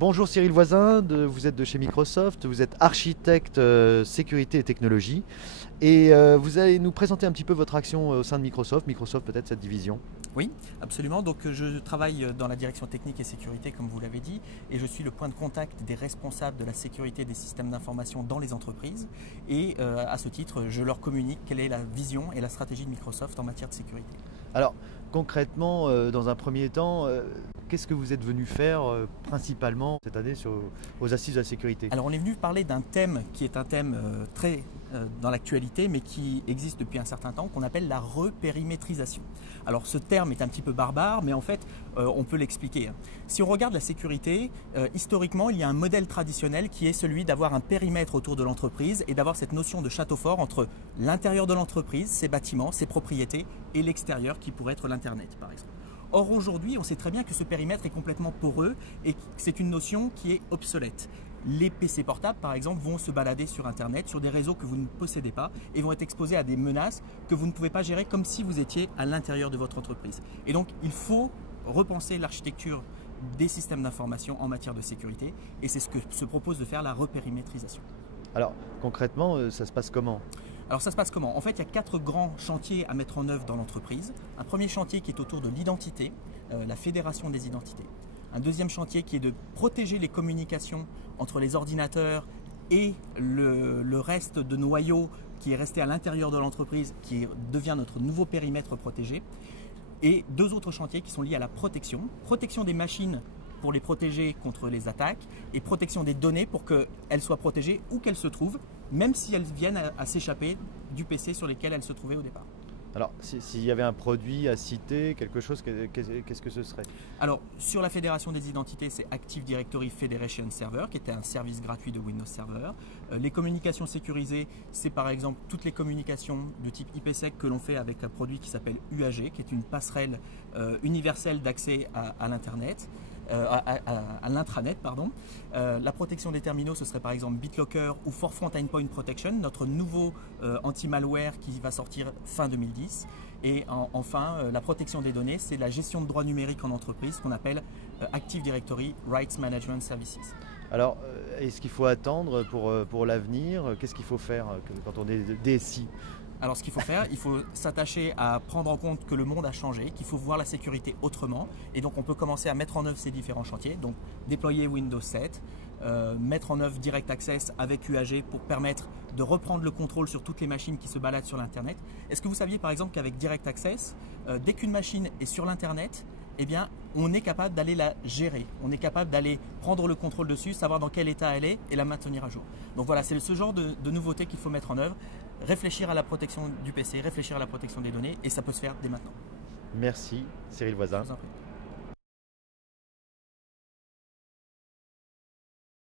Bonjour Cyril Voisin, vous êtes de chez Microsoft, vous êtes architecte sécurité et technologie et vous allez nous présenter un petit peu votre action au sein de Microsoft, peut-être cette division. Oui, absolument. Donc je travaille dans la direction technique et sécurité, comme vous l'avez dit, et je suis le point de contact des responsables de la sécurité des systèmes d'information dans les entreprises. Et à ce titre, je leur communique quelle est la vision et la stratégie de Microsoft en matière de sécurité. Alors concrètement, dans un premier temps, qu'est-ce que vous êtes venu faire principalement cette année aux assises de la sécurité? Alors on est venu parler d'un thème qui est un thème très dans l'actualité, mais qui existe depuis un certain temps, qu'on appelle la repérimétrisation. Alors ce terme est un petit peu barbare, mais en fait on peut l'expliquer. Si on regarde la sécurité, historiquement il y a un modèle traditionnel qui est celui d'avoir un périmètre autour de l'entreprise et d'avoir cette notion de château fort entre l'intérieur de l'entreprise, ses bâtiments, ses propriétés, et l'extérieur qui pourrait être l'Internet par exemple. Or aujourd'hui, on sait très bien que ce périmètre est complètement poreux et que c'est une notion qui est obsolète. Les PC portables, par exemple, vont se balader sur Internet, sur des réseaux que vous ne possédez pas et vont être exposés à des menaces que vous ne pouvez pas gérer comme si vous étiez à l'intérieur de votre entreprise. Et donc, il faut repenser l'architecture des systèmes d'information en matière de sécurité et c'est ce que se propose de faire la repérimétrisation. Alors concrètement, ça se passe comment? Alors ça se passe comment? En fait, il y a 4 grands chantiers à mettre en œuvre dans l'entreprise. Un premier chantier qui est autour de l'identité, la fédération des identités. Un deuxième chantier qui est de protéger les communications entre les ordinateurs et le reste de noyau qui est resté à l'intérieur de l'entreprise, qui devient notre nouveau périmètre protégé. Et 2 autres chantiers qui sont liés à la protection. Protection des machines pour les protéger contre les attaques et protection des données pour qu'elles soient protégées où qu'elles se trouvent, même si elles viennent à s'échapper du PC sur lequel elles se trouvaient au départ. Alors s'il y avait un produit à citer, quelque chose, qu'est-ce que ce serait? Alors sur la fédération des identités, c'est Active Directory Federation Server qui était un service gratuit de Windows Server. Les communications sécurisées, c'est par exemple toutes les communications de type IPsec que l'on fait avec un produit qui s'appelle UAG, qui est une passerelle universelle d'accès à l'Internet. À l'intranet, pardon. La protection des terminaux, ce serait par exemple BitLocker ou Forefront Endpoint Protection, notre nouveau anti-malware qui va sortir fin 2010. Et enfin, la protection des données, c'est la gestion de droits numériques en entreprise qu'on appelle Active Directory Rights Management Services. Alors, est-ce qu'il faut attendre pour l'avenir? Qu'est-ce qu'il faut faire quand on est DSI? Alors ce qu'il faut faire, il faut s'attacher à prendre en compte que le monde a changé, qu'il faut voir la sécurité autrement. Et donc on peut commencer à mettre en œuvre ces différents chantiers. Donc déployer Windows 7, mettre en œuvre Direct Access avec UAG pour permettre de reprendre le contrôle sur toutes les machines qui se baladent sur l'Internet. Est-ce que vous saviez par exemple qu'avec Direct Access, dès qu'une machine est sur l'Internet, eh bien, on est capable d'aller la gérer, on est capable d'aller prendre le contrôle dessus, savoir dans quel état elle est et la maintenir à jour. Donc voilà, c'est ce genre de nouveautés qu'il faut mettre en œuvre, réfléchir à la protection du PC, réfléchir à la protection des données et ça peut se faire dès maintenant. Merci Cyril Voisin. Je vous en prie.